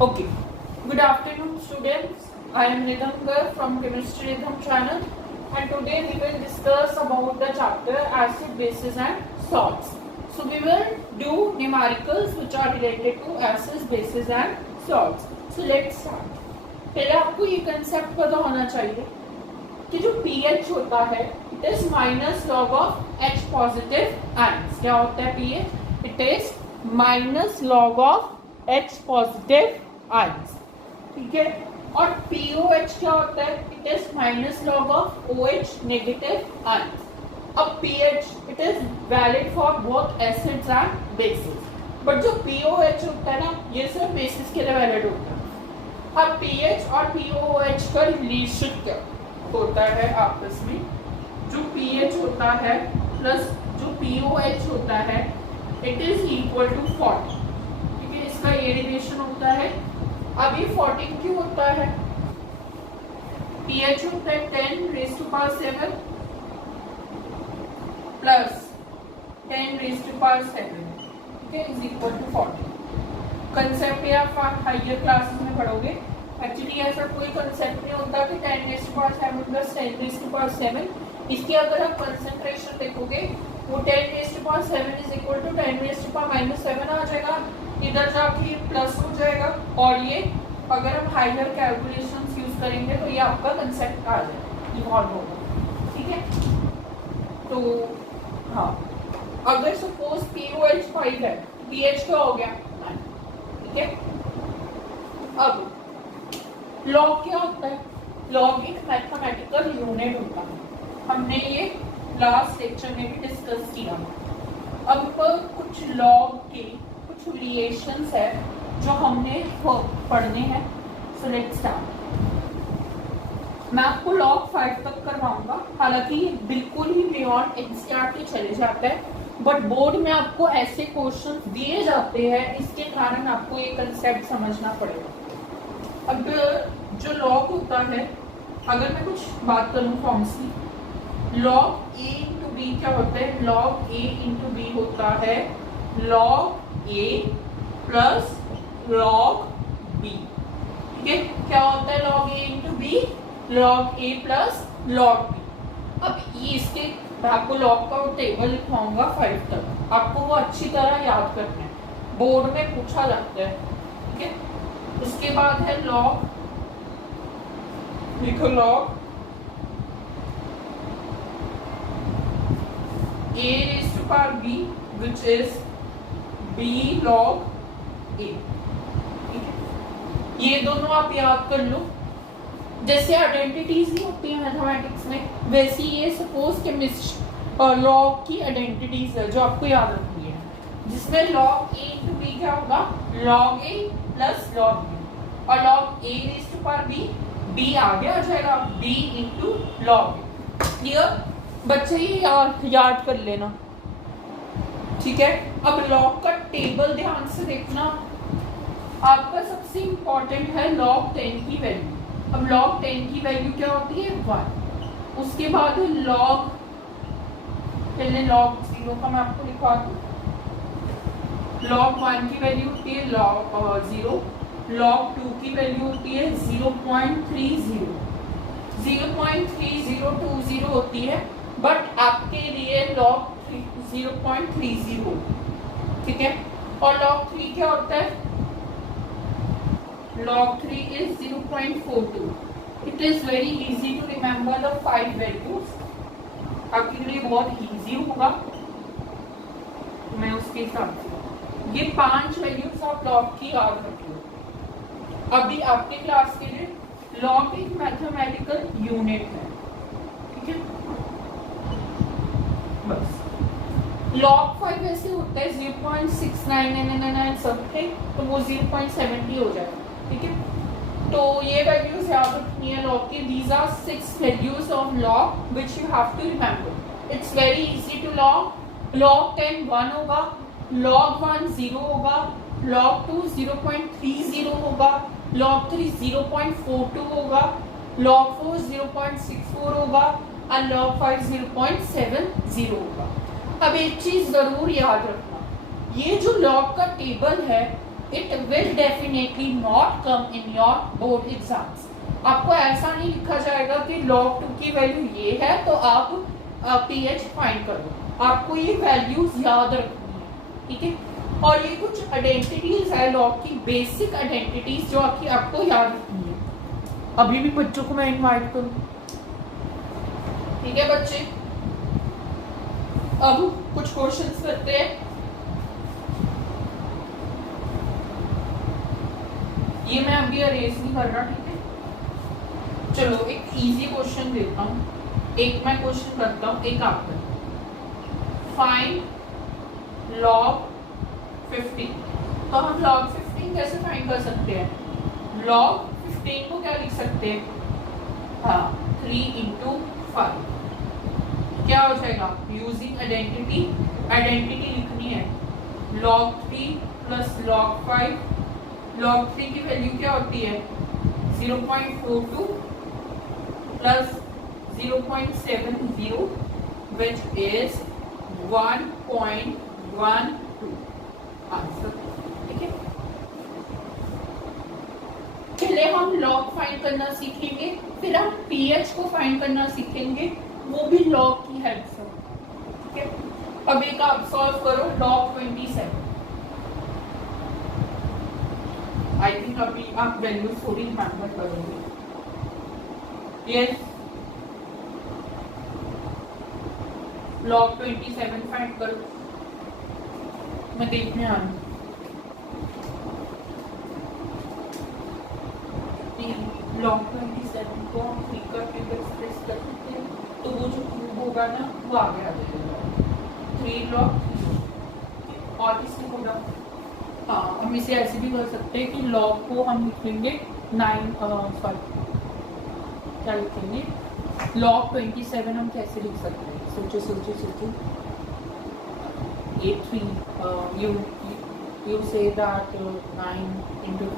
Okay. Good afternoon, students. I am Nidham Garg from Chemistry Nidham channel, and today we will discuss about the chapter acid, bases, and salts. So we will do numericals which are related to acids, bases, and salts. So let's start. पहले आपको ये concept पता होना चाहिए कि जो pH होता है it is minus log of H positive ions. क्या होता है pH? It is minus log of H positive ions. ठीक है. और POH क्या होता है? It is minus log of OH negative ions. अब pH it is valid for both acids and bases. But जो POH होता है ना, ये सिर्फ बेसिस के लिए वैलिड होता है. अब pH और POH का रिलेशन क्या होता है आपस में? जो pH होता है प्लस जो POH होता है इट इज इक्वल टू 40. ठीक है, इसका ये रिलेशन होता है. अब ये 40 क्यों होता है? pH होता है 10 raised to power 7 plus 10 raised to power 7. ठीक है, इज इक्वल टू 40. कंसेप्ट ये आप हायर क्लासेस में पढ़ोगे. एक्चुअली ऐसा कोई कंसेप्ट नहीं होता कि 10 raised to power 7 plus 10 raised to power 7. इसकी अगर आप कंसंट्रेशन देखोगे वो 10 raised to power 7 is equal to 10 raised to power minus 7 आ जाएगा. इधर जाके प्लस हो जाएगा और ये अगर हम हायर कैलकुलेशंस यूज करेंगे तो ये आपका कंसेप्ट आ जाएगा, इवॉल्व होगा. ठीक है, तो हाँ, अगर सपोज POH 5 है, pH क्या हो गया 9. ठीक है, अब लॉग क्या होता है? लॉग एक मैथमेटिकल यूनिट होता है. हमने ये लास्ट लेक्चर में भी डिस्कस किया. अब कुछ लॉग के कुछ रिलेशंस है जो हमने पढ़ने हैं. So let's start. मैं आपको लॉग 5 तक करवाऊंगा. हालांकि ये बिल्कुल ही बियॉन्ड एनसीईआरटी चले जाता है, बट बोर्ड में आपको ऐसे क्वेश्चन दिए जाते हैं, इसके कारण आपको ये कंसेप्ट समझना पड़ेगा. अब जो लॉग होता है, अगर मैं कुछ बात करूं फॉर्म्स की, लॉग ए इंटू बी क्या होता है? लॉग ए इंटू बी होता है log A plus log B. ठीक है, क्या होता है log A into B? Log A plus log B. अब ये इसके मैं आपको लॉग का टेबल लिखवाऊंगा 5 तक, आपको वो अच्छी तरह याद करना है, बोर्ड में पूछा जाता है. ठीक है, उसके बाद है लॉग, लिखो log a raised to power b which is b log a. ठीक है, ये दोनों आप याद कर लो. जैसे आइडेंटिटीज ही होती है मैथमेटिक्स में, वैसे ये सपोज केमिस्ट और लॉग की आइडेंटिटीज है जो आपको याद रखनी है, जिसमें लॉग a इंटू बी क्या होगा? Log a plus log b. और log a raise to power b, b आगे आ जाएगा, b into log b. Clear? बच्चे ही याद कर लेना. ठीक है, अब लॉग का टेबल ध्यान से देखना. आपका सबसे इंपॉर्टेंट है लॉग 10 की वैल्यू. अब लॉग 10 की वैल्यू क्या होती है? 1. उसके बाद है लॉग, पहले लॉग 0 का मैं आपको लिखवा दूं. लॉग 1 की वैल्यू होती है लॉग 0. लॉग 2 की वैल्यू होती है 0.30. 0.3020 होती है, बट आपके लिए लॉग 0.30. ठीक है, और लॉग 3 क्या होता है? log 3 is 0.42. It is very easy to remember the 5 values. आपके लिए बहुत easy होगा, मैं उसके हिसाब से ये 5 वैल्यूज आप log की याद रखिए. अभी आपके क्लास के लिए log एक मैथमेटिकल यूनिट है. ठीक है, बस. log 5 ऐसे होता है 0.6999 समथिंग, तो वो 0.70 हो जाएगा. ठीक है, तो ये वैल्यूज याद रखनी है लॉग की. These are 6 values of log which you have to remember. It's very easy to log. Log 10 1 होगा, लॉग 1 0 होगा, लॉग 2 0.30 होगा, लॉग 3 0.42 होगा, लॉग 4 0.64 होगा और लॉग 5 0.70 होगा. अब एक चीज जरूर याद रखना, ये जो लॉग का टेबल है it will definitely not come in your board exams. आपको ऐसा नहीं लिखा जाएगा कि log 2 की वैल्यू ये है तो आप pH फाइंड करो। आपको ये वैल्यूज याद रखनी है, ठीक है। और ये कुछ आइडेंटिटीज है लॉग की, बेसिक आइडेंटिटीज जो आपको याद रखनी है। अभी भी बच्चों को मैं इनवाइट करूं, ठीक है बच्चे। अब कुछ क्वेश्चंस करते हैं। ये मैं अभी अरेज नहीं कर रहा, ठीक है। चलो एक इजी क्वेश्चन देता हूँ, एक मैं क्वेश्चन करता हूँ, एक आप कर। Find log 15। तो हम log 15 कैसे फाइंड कर सकते हैं? log 15 को क्या लिख सकते हैं? हाँ, 3 into 5 क्या हो जाएगा? यूजिंग आइडेंटिटी, आइडेंटिटी लिखनी है log 3 प्लस log 5। log 3 की वैल्यू क्या होती है? 0.42 प्लस 0.70 which is 1.12 आंसर, ठीक है। पहले हम log फाइंड करना सीखेंगे, फिर हम pH को फाइंड करना सीखेंगे, वो भी log की हेल्प से, ठीक है। अब एक आप सॉल्व करो log 27। आई थिंक अभी आप वैल्यू थोड़ी रिमेंबर करोगे। यस, log 27 फाइंड करो। मैं देखने आ रही हूँ। log 27 को हम फ्रीकर पे एक्सप्रेस कर सकते हैं, तो वो जो क्यूब होगा ना वो आगे आ जाएगा 3 log 3। और इसमें होगा, हाँ हम इसे ऐसे भी कर सकते हैं कि log को हम लिखेंगे 9, क्या लिखेंगे? log 27 हम कैसे लिख सकते हैं? सोचो सोचो सोचो। 3 you say that 9 into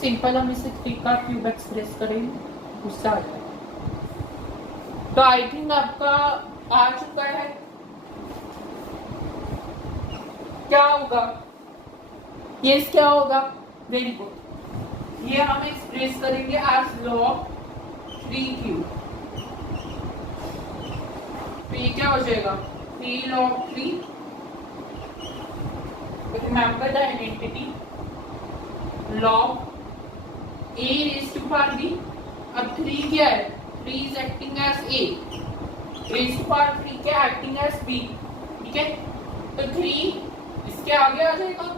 simple हम इसे 3 का क्यूब एक्सप्रेस करेंगे, उससे आ जाएगा। तो आई थिंक आपका आ चुका है। क्या होगा? यस क्या होगा? Very good. ये हम एक्सप्रेस करेंगे एज log 3 क्यूब। तो ये क्या हो जाएगा? 3 log 3। Remember the identity log a raised to power b। अब 3 क्या है? 3 is acting as a, raised to power 3 क्या acting as b, ठीक है। तो 3 इसके आगे आ जाएगा,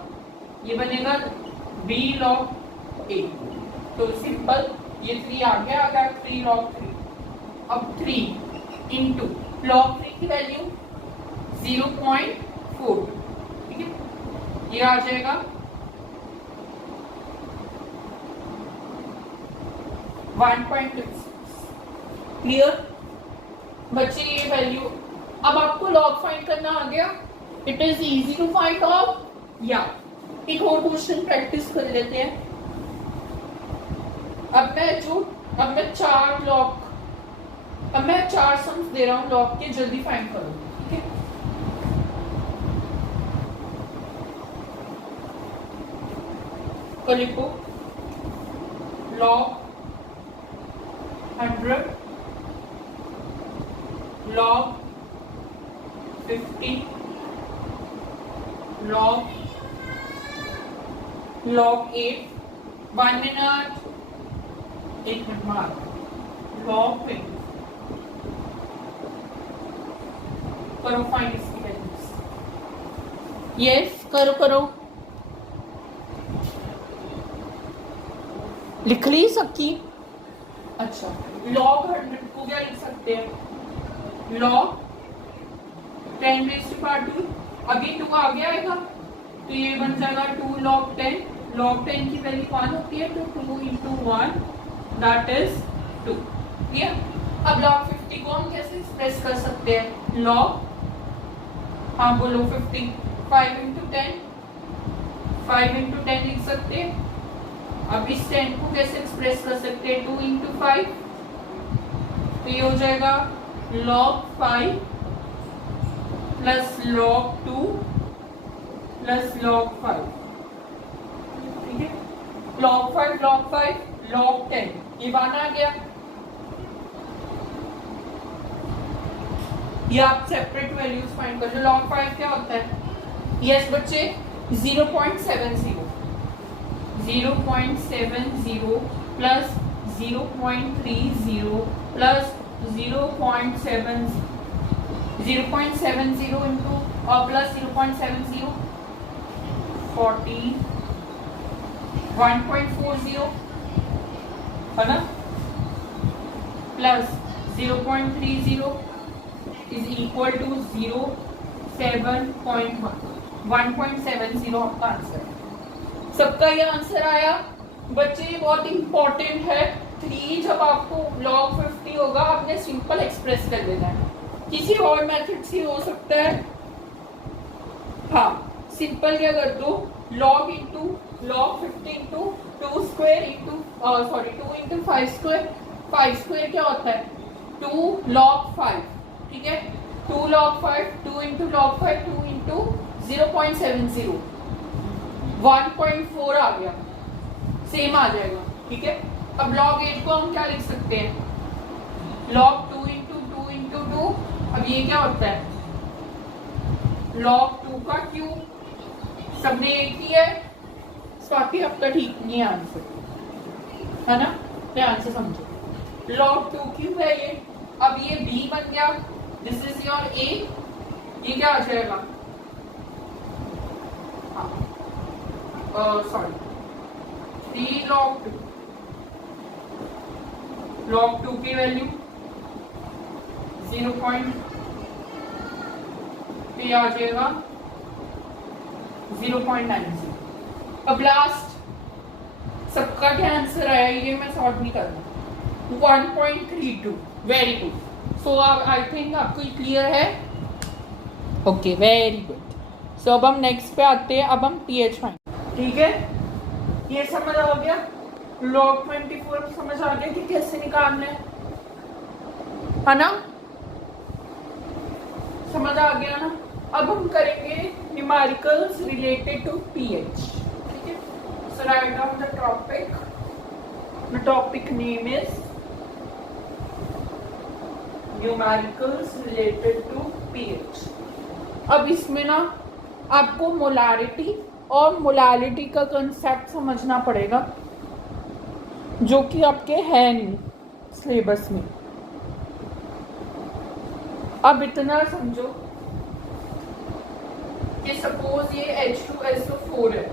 ये बनेगा b log a। तो सिंपल ये 3 आगे आ गया, 3 log 3। अब 3 इंटू log 3 की वैल्यू 0.4, ठीक है। ये आ जाएगा 1.6। क्लियर बच्चे? ये वैल्यू अब आपको log फाइंड करना आ गया। It is easy to find out. या एक और क्वेश्चन प्रैक्टिस कर लेते हैं। अब मैं 4 सम्स दे रहा हूँ log के, जल्दी फाइंड करो, ठीक है। लिखो log 100, log 50, log 8। 1 minute, 1 minute मार। log 20 करो फाइंड इसकी वैल्यूज। यस करो लिख ली सबकी? अच्छा, log 100 को क्या लिख सकते हैं? log 10 raised to power 2। अभी 2 आगे आएगा तो ये बन जाएगा 2 log 10। log 10 की वैल्यू 1 होती है, तो 2 into 1 that is 2। क्लियर? अब log 50 को हम कैसे एक्सप्रेस कर सकते हैं? log, हाँ बोलो 50, 5 into 10, 5 into 10 लिख सकते हैं। अब इस 10 को कैसे एक्सप्रेस कर सकते हैं? 2 into 5, तो ये हो जाएगा log 5 plus log 2 plus log 5, ठीक है। log 5 log 10, ये 1 आ गया। ये आप सेपरेट वैल्यूज फाइंड कर लो। log 5 क्या होता है? यस बच्चे 0.70 प्लस 0.30 प्लस 0.70 इंटू और प्लस 0.70 40 1.40 है ना, प्लस 0.30 इज इक्वल टू 1.70 आपका आंसर है। सबका ये आंसर आया बच्चे। ये बहुत इंपॉर्टेंट है। 3 जब आपको log 50 होगा आपने सिंपल एक्सप्रेस कर देना है। किसी और मेथड से हो सकता है। हाँ, सिंपल क्या कर दो, log 50 into 2 square into 2 into 5 square. 5 square क्या होता है? 2 log 5, ठीक है। 2 log 5, 2 इंटू log 5, 2 इंटू 0.70 1.4 आ गया, सेम आ जाएगा, ठीक है। अब log 8 को हम क्या लिख सकते हैं? log 2 इंटू 2 इंटू 2, अब ये क्या होता है? log 2 का क्यूब। सबने एक ही है। स्वाति आपका ठीक नहीं है आंसर, है ना, ध्यान से समझो। log 2 क्यूब है ये। अब ये b बन गया, दिस इज योर a, ये क्या आ जाएगा? सॉरी 3 log 2 की वैल्यू 0 पे आ जाएगा 0.90। अब लास्ट सबका क्या आंसर आया ये मैं सॉर्ट नहीं कर रहा। 1.32, very good. So I think आपको क्लियर है। Okay, very good. सो अब हम नेक्स्ट पे आते हैं। अब हम pH फाइंड, ठीक है। ये समझ आ गया। log 24 समझ आ गया कि कैसे निकालना है ना, समझ आ गया ना। अब हम करेंगे न्यूमेरिकल्स रिलेटेड टू pH, ठीक है। So write down the topic. The topic name is numericals related to pH। अब इसमें ना आपको मोलारिटी और मोलालिटी का कंसेप्ट समझना पड़ेगा, जो कि आपके है नहीं सिलेबस में। अब इतना समझो कि सपोज ये H2SO4 है,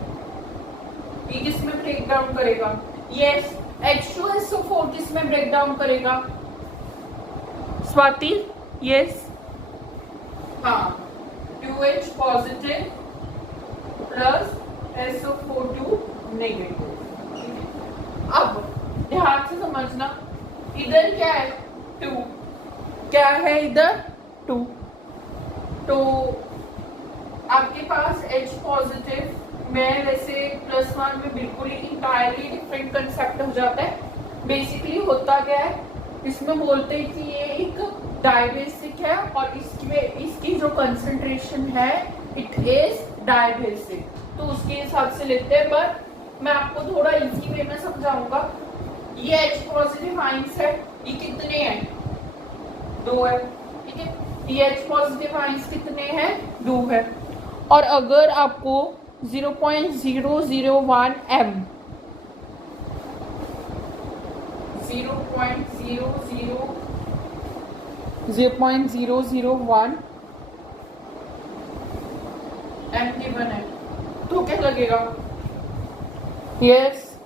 ये किस में ब्रेक डाउन करेगा? यस, H2SO4 किस में ब्रेक डाउन करेगा? स्वाति, यस, हाँ, 2H positive plus SO4 negative. अब ध्यान से समझना, इधर क्या है? 2, क्या है इधर? 2। तो आपके पास H पॉजिटिव में वैसे +1 में बिल्कुल ही इंटायरली डिफरेंट कंसेप्ट हो जाता है। बेसिकली होता क्या है, इसमें बोलते हैं कि ये एक डाइबेसिक है और इसकी जो कंसंट्रेशन है इट इज डाइबेसिक, तो उसके हिसाब से लेते हैं। पर मैं आपको थोड़ा इजी वे में समझाऊंगा। ये H पॉजिटिव आइंस है, ये कितने हैं? 2 है, ठीक है। ये H पॉजिटिव आइंस कितने हैं? 2 है। और अगर आपको 0.001 m 0.001 m गिवन है तो क्या लगेगा? यस,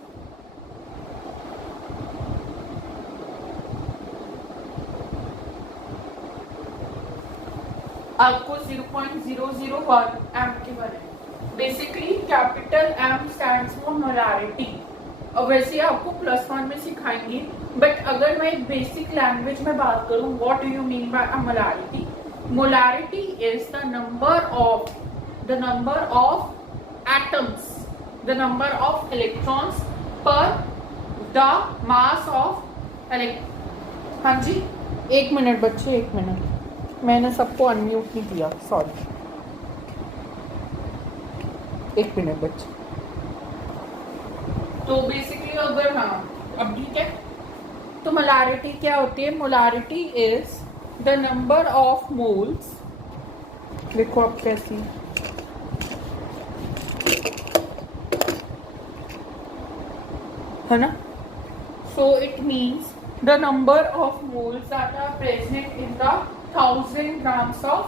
आपको 0.001 m गिवन है। Basically capital M stands for molarity. और वैसे आपको +1 में सिखाएंगे, बट अगर मैं एक बेसिक लैंग्वेज में बात करूं, what do you mean by molarity? Molarity is the number of atoms, the number of electrons पर द मास ऑफ हाँ जी, 1 मिनट बच्चे, 1 मिनट, मैंने सबको अनम्यूट नहीं किया, सॉरी। एक मिनट बच्चे। तो बेसिकली अगर हाँ अब ठीक है, तो मोलारिटी क्या होती है? Molarity is the number of moles, देखो आप कैसी है ना, so it means the number of moles that are present in the 1000 grams of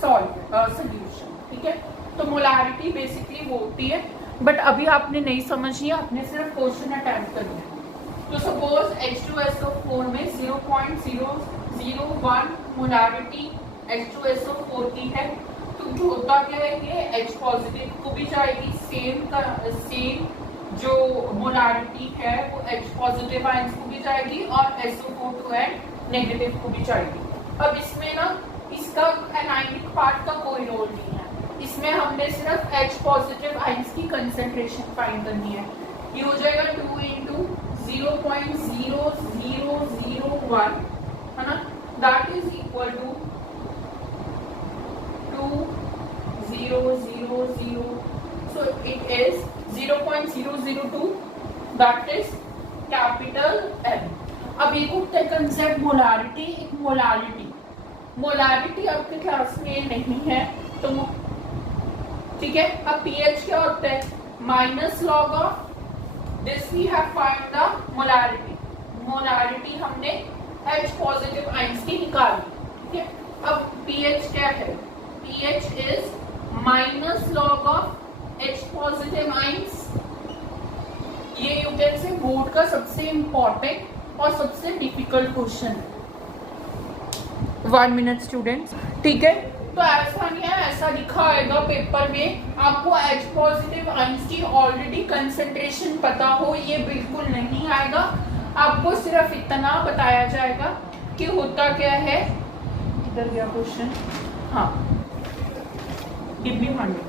solution, ठीक है। तो मोलारिटी बेसिकली वो होती है, बट अभी आपने नहीं समझी है, आपने सिर्फ क्वेश्चन अटेम्प्ट करना है। तो सपोज H2SO4 में 0.001 मोलारिटी H2SO4 की है, तो जो होता क्या है, ये H पॉजिटिव को भी जाएगी, सेम जो मोलारिटी है वो H पॉजिटिव आयंस को भी जाएगी और SO4 नेगेटिव को भी जाएगी। अब इसमें ना इसका एनायनिक पार्ट का कोई रोल नहीं है, इसमें हमने सिर्फ H पॉजिटिव आयंस की कंसेंट्रेशन फाइंड करनी है। ये हो जाएगा 2 into 0.0001 है ना, that is equal to 2000, so it is 0.002, that is capital M। अब एक होता है कंसेप्ट मोलारिटी, एक मोलालिटी। मोलालिटी आपके क्लास में नहीं है तो ठीक है। अब pH क्या होता है? Minus log of this we have find the molarity. Molarity हमने H पॉजिटिव आयंस की निकाली, ठीक है। अब pH क्या है? pH is minus log of H positive ions. ये यू कैन से बोर्ड का सबसे इंपॉर्टेंट और सबसे डिफिकल्ट क्वेश्चन है। 1 मिनट स्टूडेंट्स, ठीक है। तो ऐसा नहीं है, ऐसा लिखा आएगा पेपर में, आपको H पॉजिटिव आयंस की ऑलरेडी कंसेंट्रेशन पता हो, ये बिल्कुल नहीं आएगा। आपको सिर्फ इतना बताया जाएगा कि होता क्या है। इधर गया क्वेश्चन, हाँ डिब्बी मांडो,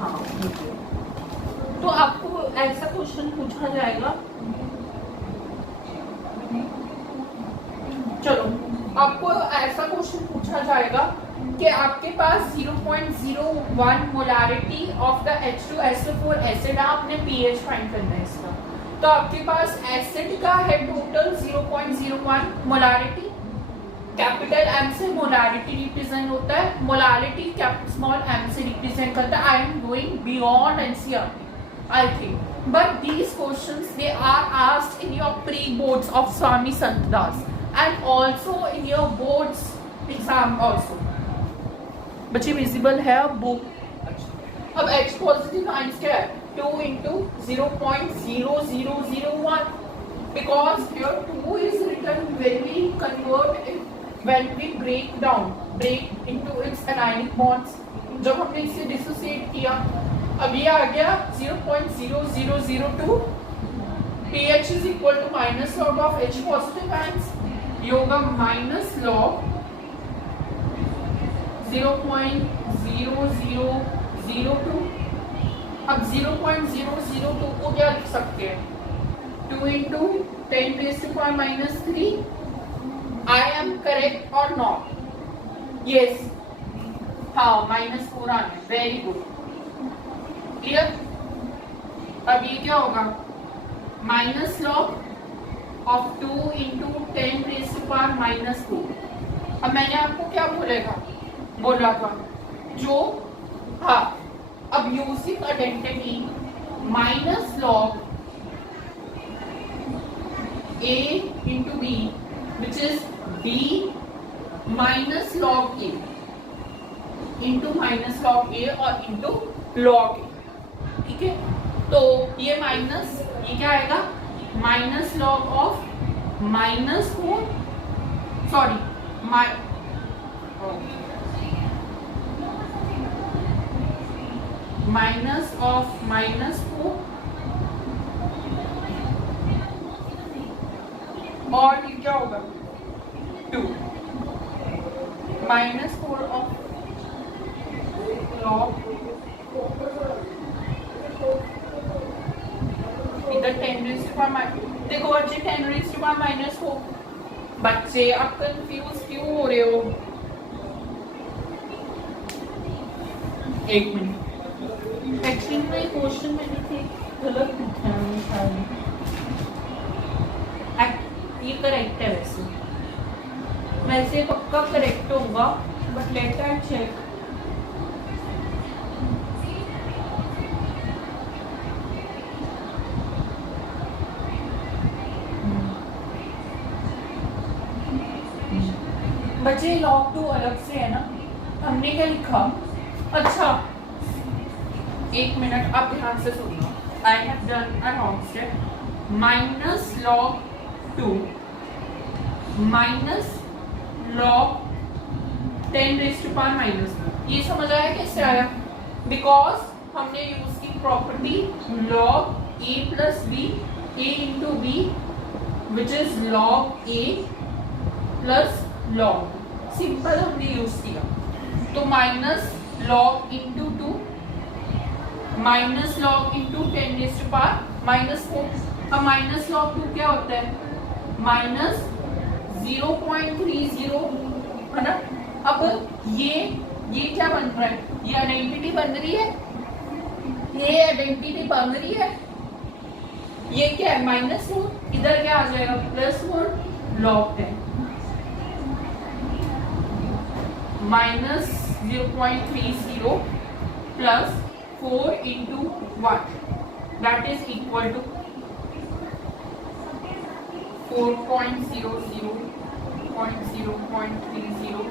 हाँ। तो आपको ऐसा क्वेश्चन पूछा जाएगा, चलो आपको ऐसा क्वेश्चन पूछा जाएगा कि आपके पास 0.01 molarity of the H2SO4 acid, आपने pH फाइंड करना है इसका। तो आपके पास एसिड का है टोटल 0.01 मोलारिटी, कैपिटल M से मोलारिटी रिप्रेजेंट होता है, मोलारिटी स्मॉल m से रिप्रेजेंट करता है। I am going beyond NCERT I think, but these questions they are asked in your pre-boards of Swami Santadas and also in your boards exam also। बच्चे visible है अब book. अब H positive ions क्या है? 2 into 0.0001, because here 2 is written when we convert it, when we break into its anionic bonds। जब हमने इसे dissociate किया, अब ये आ गया 0.0002, pH is equal to minus log of H positive ions, ये होगा minus log 0.0002। अब 0.002 को क्या लिख सकते हैं? 2 into 10⁻⁻3। I am correct or not? Yes, हाँ -4 आना है, वेरी गुड, क्लियर। अब ये क्या होगा? Minus log of 2 into 10⁻⁻4। अब मैंने आपको क्या बोला था जो, हाँ, अब using identity minus log A into B which is B minus log A into minus log A और into log A, ठीक है। तो ये माइनस, ये क्या आएगा? Minus log of -4, sorry minus of -4 और ये क्या होगा? 2 -4 ऑफ log, इधर 10⁻⁻, देखो बच्चे 10⁻⁻4। बच्चे आप कंफ्यूज क्यों हो रहे हो? एक मिनट, एक्चुअली में क्वेश्चन मैंने थे गलत लिखा है शायद, ये करेक्ट है वैसे पक्का करेक्ट होगा, बट लेट आई चेक। बच्चे लॉग 2 अलग से है ना, हमने क्या लिखा? अच्छा एक मिनट, आप ध्यान से सुनो। I have done a wrong step. Minus log 2 minus log 10⁻⁻⁻, ये समझ आया कैसे आया? बिकॉज हमने यूज की property log A plus B, A into B which is log A plus log, simple हमने यूज किया। तो minus log into 2 minus log into 10⁻⁻⁻4। अब माइनस लॉग 2 क्या होता है? माइनस 0.30 है ना। अब ये क्या बन रहा है? ये आइडेंटिटी बन रही है, ये आइडेंटिटी बन रही है। ये क्या है? -4, इधर क्या आ जाएगा? +4 log 10 minus 0.30 plus 4 into 1 that is equal to 4.00.0.30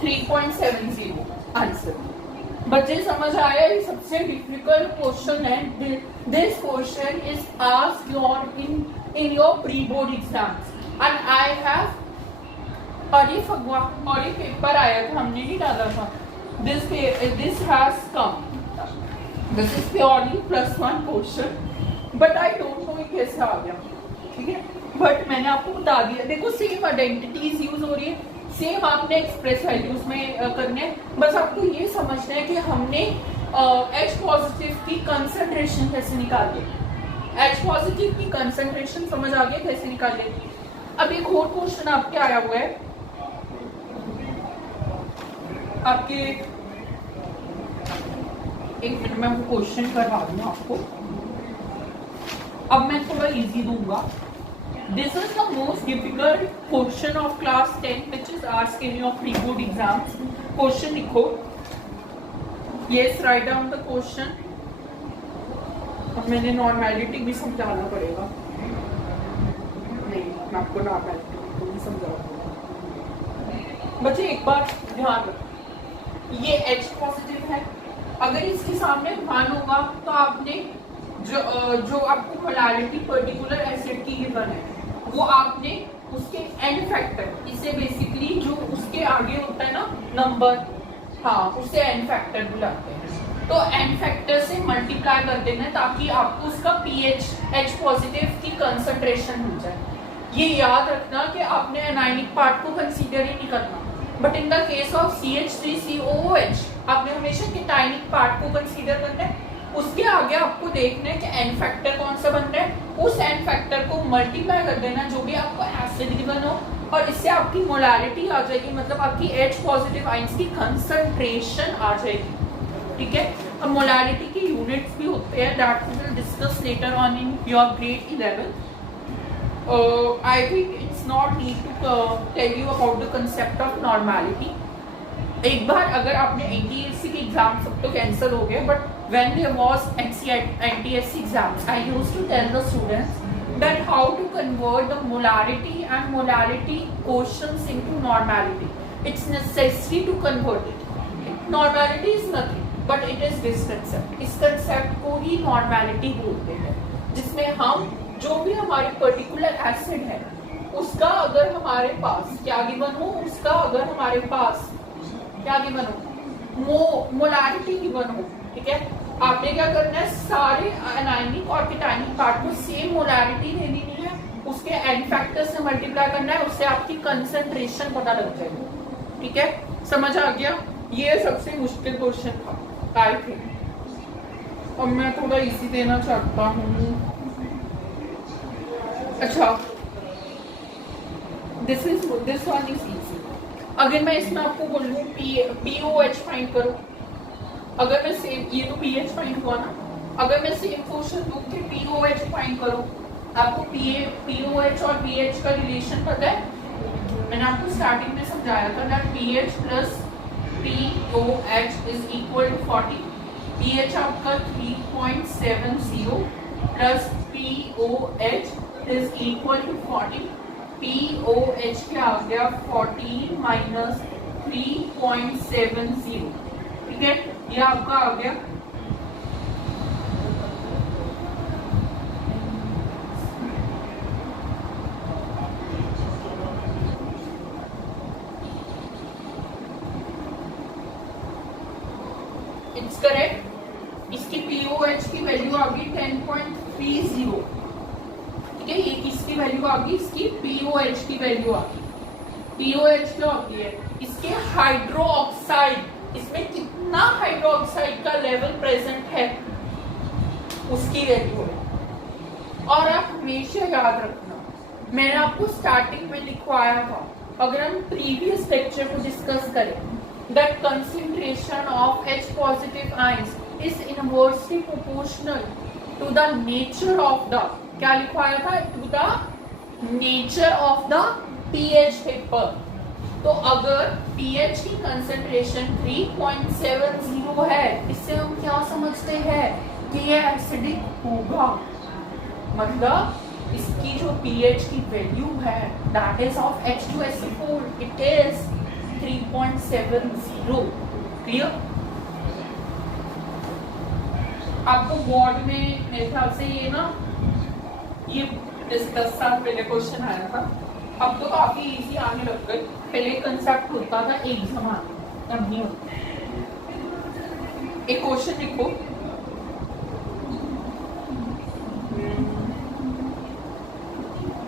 3.70 answer. बच्चे समझ आया? ये सबसे डिफिकल्ट क्वेश्चन है। This question is asked in your pre board exams and I have, और ये पेपर आया था, हमने नहीं डाला था। This has come, this is purely +1 question, but I don't know ये कैसे आ गया, ठीक है। बट मैंने आपको बता दिया, देखो सेम आइडेंटिटीज यूज हो रही है, सेम आपने एक्सप्रेस वैल्यूज में करने हैं। बस आपको ये समझना है कि हमने H पॉजिटिव की कंसंट्रेशन कैसे निकाली, H पॉजिटिव की कंसंट्रेशन समझ आ गया कैसे निकाले। अब एक और क्वेश्चन आपके आया हुआ है, आपके एक मिनट में वो क्वेश्चन करवा दूँ आपको। अब मैं थोड़ा इजी दूंगा। This is the most difficult question of class 10 which is asked in your pre-board exams. Question लिखो। Yes, write down the question. अब मैंने नॉर्मेलिटी भी समझाना पड़ेगा। नहीं, मैं आपको नॉर्मेलिटी भी समझाऊंगा। बच्चे एक बार ध्यान रखो, ये H पॉजिटिव है। अगर इसके सामने 1 होगा तो आपने जो आपको मोलारिटी पर्टिकुलर एसिड की गिवन है वो आपने उसके एन फैक्टर, इसे बेसिकली जो उसके आगे होता है ना नंबर, हाँ उसे एन फैक्टर बुलाते हैं। तो एन फैक्टर से मल्टीप्लाई कर देना है ताकि आपको उसका पीएच H पॉजिटिव की कंसंट्रेशन मिल जाए। ये याद रखना कि आपने एनायनिक पार्ट को कंसीडर ही नहीं करना, but in the case of CH3COOH आपने हमेशा केटायनिक पार्ट को कंसीडर करना है। उसके आगे आपको देखना है कि एन फैक्टर कौन सा बन रहा है, उस एन फैक्टर को मल्टीप्लाई कर देना जो भी आपको एसिड गिवन हो, और इससे आपकी मोलारिटी आ जाएगी, मतलब आपकी H पॉजिटिव आयंस की कंसंट्रेशन आ जाएगी, ठीक है। अब मोलारिटी के यूनिट्स भी होते हैं, that we will discuss later on in your grade 11। I think it's not need to tell you about the concept of normality. एक बार अगर आपने NTSC के एग्जाम सब तो कैंसिल हो गए, but when there was NTSC exams, I used to tell the students that how to convert the molarity and molarity quotients into normality. It's necessary to convert it. Normality is nothing, but it is this concept. इस concept को ही normality बोलते हैं, जिसमें हम जो भी हमारी particular acid है उसका अगर हमारे पास क्या गिवन हो, उसका अगर हमारे पास क्या गिवन हो, मोलारिटी गिवन हो, ठीक है। आपने क्या करना है, सारे एनायनिक और केटायनिक पार्ट को सेम मोलारिटी दे देनी है, उसके एन फैक्टर से मल्टीप्लाई करना है, उससे आपकी कंसंट्रेशन पता लग जाएगी, ठीक है। समझ आ गया? ये सबसे मुश्किल क्वेश्चन था आई थिंक। अब मैं थोड़ा इजी देना चाहता हूँ। अच्छा, दिस वन इज इजी। अगर मैं इसमें आपको बोलूँ POH फाइंड करो, अगर मैं सेम, ये तो pH फाइंड हुआ ना, अगर मैं सेम क्वेश्चन दूँ कि POH फाइंड करो, आपको POH और pH का रिलेशन पता है? मैंने आपको स्टार्टिंग में समझाया था that pH plus POH is equal to 40। pH आपका 3.70 plus POH is equal to 40। POH क्या आ गया 14 माइनस 3.70, ठीक है, ये आपका आ गया। It's correct. इसकी POH की वैल्यू आ गई 10.30, ठीक है, ये किसकी वैल्यू आ गई? इसकी POH की वैल्यू आ गई। POH क्या होती है? इसके हाइड्रो ऑक्साइड, इसमें कितना हाइड्रो ऑक्साइड का लेवल प्रेजेंट है उसकी वैल्यू है। और आप हमेशा याद रखना, मैंने आपको स्टार्टिंग में लिखवाया था, अगर हम प्रीवियस लेक्चर को डिस्कस करें, that concentration of H positive ions is inversely proportional to the nature of the, क्या लिखवाया था? To the nature of the pH paper. तो अगर pH की कंसंट्रेशन 3.70 है, इससे हम क्या समझते हैं कि ये एसिडिक होगा, मतलब इसकी जो pH की वैल्यू है that is of H2SO4, it is 3.70। Clear? आपको बोर्ड में मेरे ख्याल से ये ना, ये 10 साल पहले क्वेश्चन आया था, अब तो काफी इजी आने लग गए। पहले कंसेप्ट होता था एक समान, अब नहीं होता। एक क्वेश्चन लिखो,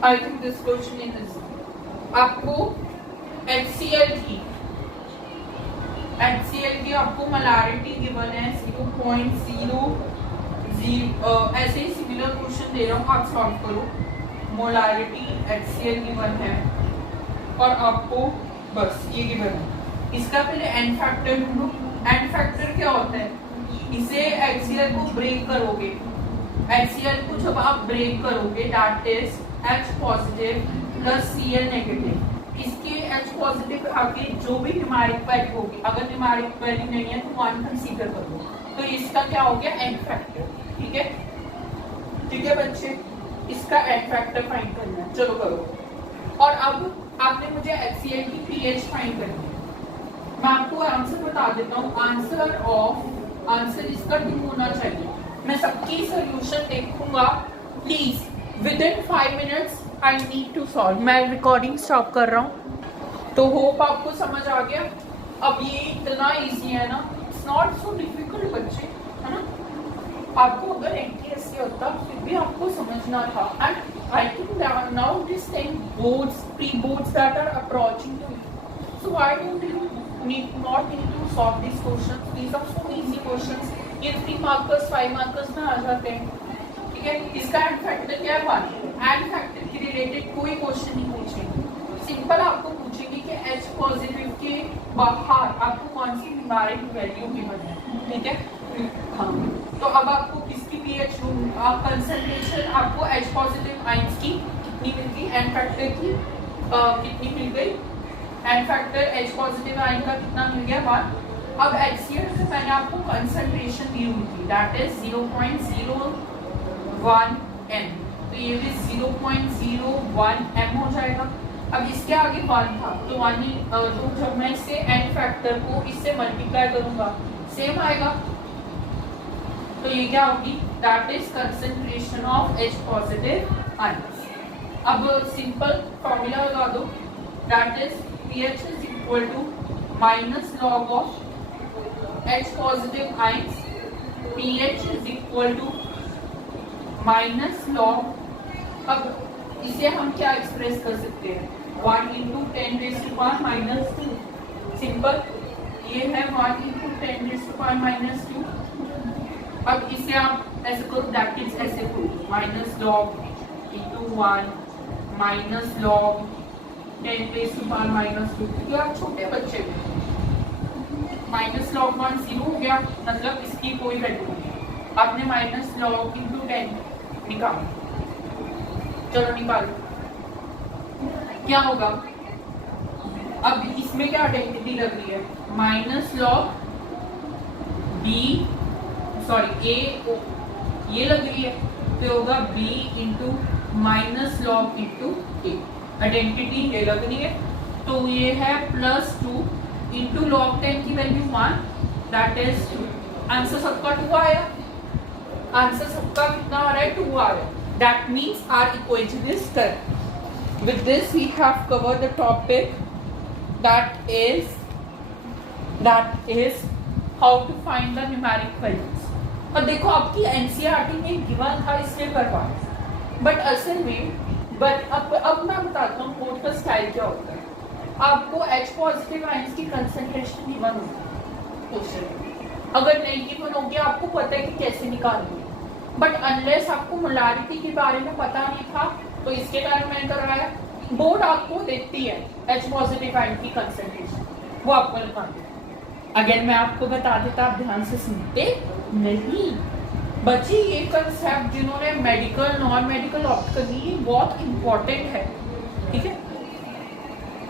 I think this question is, आपको HCl की आपको मोलारिटी गिवन है 0.00, ऐसे ही सिमिलर क्वेश्चन दे रहा हूँ, आप सॉल्व करो। मोलारिटी HCl गिवन है और आपको बस ये गिवन है, इसका पहले एन फैक्टर ढूंढो। एन फैक्टर क्या होता है? इसे HCl को ब्रेक करोगे, HCl को जब आप ब्रेक करोगे that is H positive plus Cl negative, इसके H पॉजिटिव आगे जो भी न्यूमेरिक वैल्यू होगी, अगर न्यूमेरिक वैल्यू नहीं है तो 1 कंसीडर करो, तो इसका क्या हो गया? N factor. ठीक है, ठीक है बच्चे, इसका एन फैक्टर फाइंड करना है, चलो करो। और अब आपने मुझे HCl की pH फाइंड करनी है। मैं आपको आंसर बता देता हूँ, आंसर इसका 2 होना चाहिए। मैं सबकी सोल्यूशन देखूंगा, please within 5 minutes I need to solve. मैं रिकॉर्डिंग स्टॉप कर रहा हूँ, तो होप आपको समझ आ गया। अब ये इतना इजी है ना, इट्स नॉट सो डिफिकल्ट बच्चे, है ना। आपको अगर NTSC होता फिर भी आपको समझना था। And I think now this time boards, pre boards that are approaching you, so why don't you not need to solve these questions? These are so easy questions. ये 3 मार्कर्स 5 मार्कर्स में आ जाते हैं, ठीक है। इसका एंड फैक्टर क्या है? 1। And factor के रिलेटेड कोई क्वेश्चन नहीं पूछेंगे, सिंपल आपको पूछेंगे कि H पॉजिटिव के बाहर आपको कौन सी न्यूमेरिक वैल्यू गिवन है, ठीक है। हाँ, तो अब आपको किसकी pH कंसंट्रेशन, आपको H पॉजिटिव आयंस की कितनी मिल गई, एंड फैक्टर की कितनी मिल गई? And factor H positive ion का कितना मिल गया? 1। अब HCl से मैंने आपको कंसंट्रेशन दी हुई थी दैट इज 0.01 m, तो ये भी 0.01 m हो जाएगा। अब इसके आगे 1 था, तो 1 ही, तो जब मैं इससे एंड फैक्टर को इससे मल्टीप्लाई करूंगा सेम आएगा, तो ये क्या होगी? That is concentration of H positive ions. अब सिंपल फॉर्मूला लगा दो, that is pH is equal to minus log of H positive ions, pH is equal to minus log, अब इसे हम क्या एक्सप्रेस कर सकते हैं? 1 into 10 raised to power minus 2, simple, ये है 1 into 10 raised to power minus 2। अब इसे आप ऐसे करो, ब्रैकेट्स ऐसे करो, minus log into 1 minus log 10 raise to power minus 2, क्योंकि आप छोटे बच्चे हो। माइनस लॉग 1 0 हो गया, मतलब इसकी कोई वैल्यू नहीं है। आपने माइनस लॉग इंटू 10 निकाला, चलो निकालो, क्या होगा? अब इसमें क्या आइडेंटिटी लग रही है? Minus log B, sorry A, ये लग रही है, तो होगा B into minus log into A. Identity ये लग रही है, तो ये है +2 इंटू लॉग 10 की वैल्यू 1, दैट इज 2। आंसर सबका 2 आया, आंसर सबका कितना आ रहा है? 2 आ रहा है। That means our equation is correct. With this we have covered the topic that is how to find the numeric values। और देखो आपकी एनसीईआरटी में गिवन था इसलिए करवाया, बट असल में अब मैं बताता हूँ कोड का स्टाइल क्या होता है। आपको H पॉजिटिव आयंस की कंसंट्रेशन गिवन होगी क्वेश्चन में, अगर नहीं गिवन होगी आपको पता है कि कैसे निकालनी है, बट अनलेस आपको मोलारिटी के बारे में पता नहीं था तो इसके कारण मैंने करवाया। बोर्ड आपको देती है H पॉजिटिव आयन की कंसंट्रेशन, वो आपको निकालना है। अगर मैं आपको बता देता आप ध्यान से सुनते नहीं। बच्चे ये कंसेप्ट जिन्होंने मेडिकल नॉन मेडिकल ऑप्ट कर ली बहुत इंपॉर्टेंट है, ठीक है।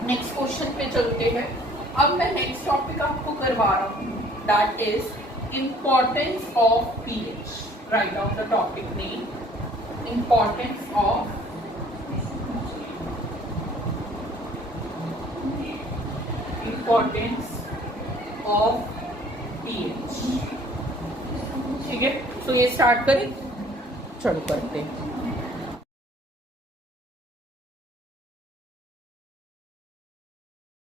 नेक्स्ट क्वेश्चन पे चलते हैं। अब मैं नेक्स्ट टॉपिक आपको करवा रहा हूँ, that is importance of pH. Right down the topic name, importance of pH, ठीक है। तो ये स्टार्ट करें, चलो करते हैं।